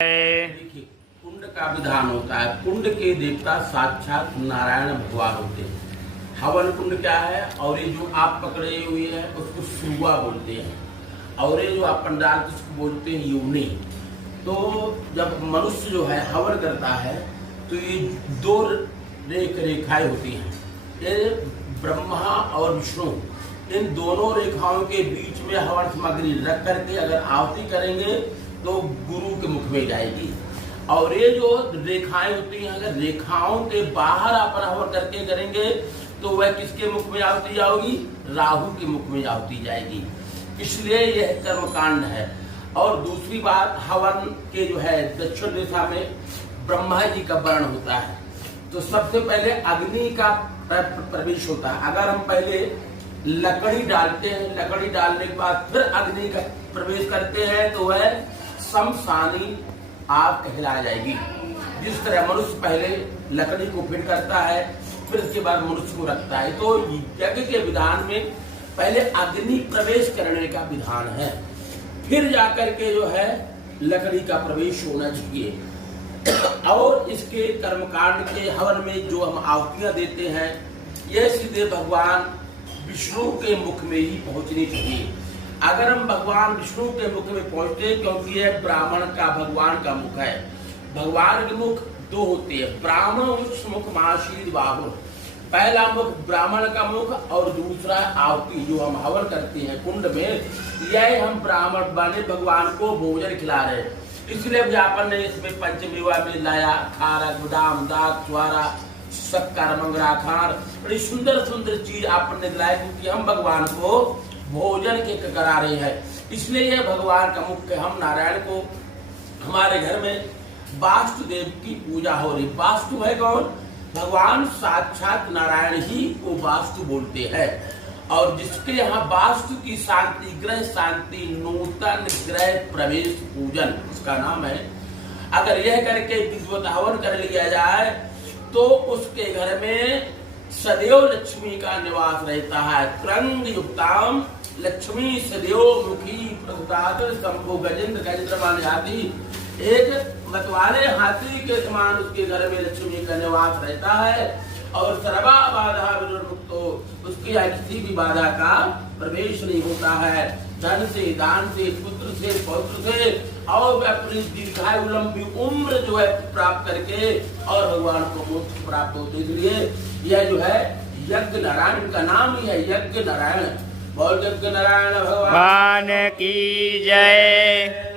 देखिए, कुंड का विधान होता है। कुंड के देवता साक्षात नारायण भगवान होते हैं। हवन कुंड क्या है? और ये जो आप पकड़े हुए हैं उसको सुरुआ बोलते हैं, और ये जो आप पंडाल किसको बोलते हैं? योनि। तो जब मनुष्य जो है हवन करता है तो ये दो रेखाएं होती हैं। ये ब्रह्मा और विष्णु, इन दोनों रेखाओं के बीच में हवन सामग्री रख करके अगर आहुति करेंगे तो गुरु के मुख में जाएगी। और ये जो रेखाएं होती हैं, अगर रेखाओं के बाहर अपन हवन करके करेंगे तो वह किसके मुख में आहुति जाएगी? राहु के मुख में आहुति जाएगी। इसलिए यह कर्मकांड है। और दूसरी बात, हवन के जो है दक्षिण दिशा में ब्रह्मा जी का वर्ण होता है। तो सबसे पहले अग्नि का प्रवेश होता है। अगर हम पहले लकड़ी डालते हैं, लकड़ी डालने के बाद फिर अग्नि का प्रवेश करते हैं तो वह शमशानी आग कहला जाएगी। जिस तरह मनुष्य पहले लकड़ी को फिट करता है फिर उसके बाद मनुष्य को रखता है, तो यज्ञ के विधान में पहले अग्नि प्रवेश करने का विधान है, फिर जाकर के जो है लकड़ी का प्रवेश होना चाहिए। और इसके कर्मकांड के हवन में जो हम आहुतियां देते हैं यह सीधे भगवान विष्णु के मुख में ही पहुंचनी चाहिए। अगर हम भगवान विष्णु के मुख में पहुंचते, क्योंकि यह ब्राह्मण का भगवान का मुख है। भगवान के मुख दो होते हैं, ब्राह्मण मुख महाशील बाहुर। पहला मुख ब्राह्मण का मुख और दूसरा आहुति जो हम हवन करते हैं कुंड में, यह हम ब्राह्मण बने भगवान को भोजन खिला रहे हैं। इसलिए व्यापन ने इसमें पंचमेवा में लाया खारा गुदाम दाग छुआरा शक्कर मंगरा खार, बड़ी सुंदर सुंदर चीज आपने दिलाया, क्योंकि हम भगवान को भोजन के करा रहे हैं। इसलिए यह भगवान का मुख्य, हम नारायण को हमारे घर में वास्तुदेव की पूजा हो रही। वास्तु है कौन? भगवान साक्षात नारायण ही को वास्तु बोलते हैं। और जिसके यहाँ वास्तु की शांति, ग्रह शांति, नूतन ग्रह प्रवेश पूजन उसका नाम है। अगर यह करके विद्वत हवन कर लिया जाए तो उसके घर में सदैव लक्ष्मी का निवास रहता है। त्रंग युक्ताम लक्ष्मी सदैव मुखी प्रसुतात् शंभु गजेंद्र गजेंद्रमान जाति। एक मतवाले हाथी के समान उसके घर में लक्ष्मी का निवास रहता है। और सर्वा बाधा विनिर्मुक्तो, उसके यहाँ किसी भी बाधा का प्रवेश नहीं होता है। धन से, दान से, पुत्र से, पौत्र से, और वह अपनी दीर्घायु लंबी उम्र जो है प्राप्त करके और भगवान को मोक्ष प्राप्त होते। इसलिए यह जो है यज्ञ नारायण का नाम ही है, यज्ञ नारायण। बोल यज्ञ नारायण भगवान की जय।